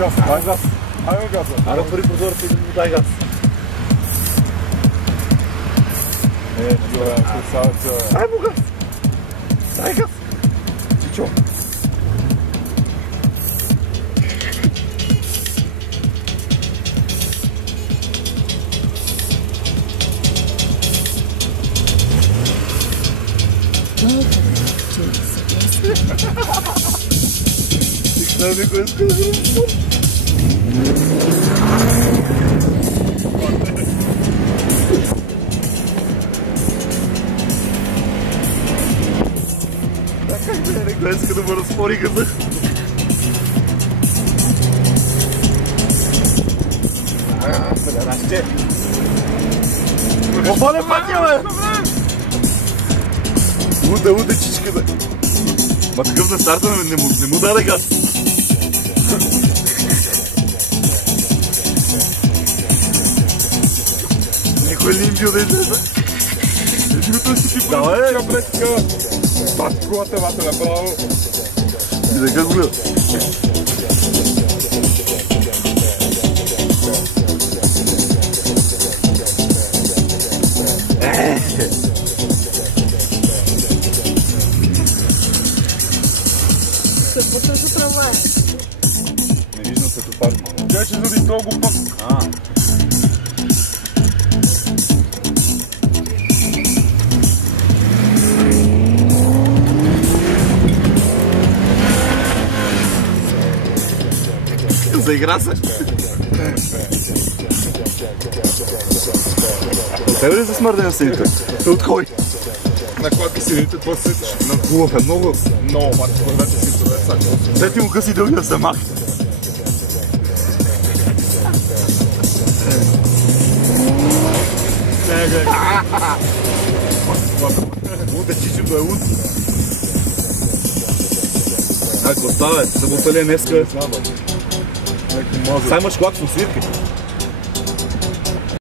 газ, дай газ. Айде газ. Ара пари прозорец и му дай газ. Красавица. Дай му газ. Дай газ. Чичо. Não me conheço. Conhece que demora se for igreja. Aceleraste. Olha para aquela. Уда, чичката. Ма такъв на старта не му даде газ. Никой ли им бил да излезе? Давай, братка. Бат колата, бата, направо. И да газ гледа. Почва трава. Не виждам светофар. Тя ще заради толкова пък. Заигра се. Тебе ли са смърдени сините? От кой? На кой сините, какво се сетиш? На хубав е много. Много, мати, първете си това е сакал. Сети му къси дълги да се махне. Уде, чичото е уд. Ако става, събота ли е днеска? Сега имаш колак с свирки.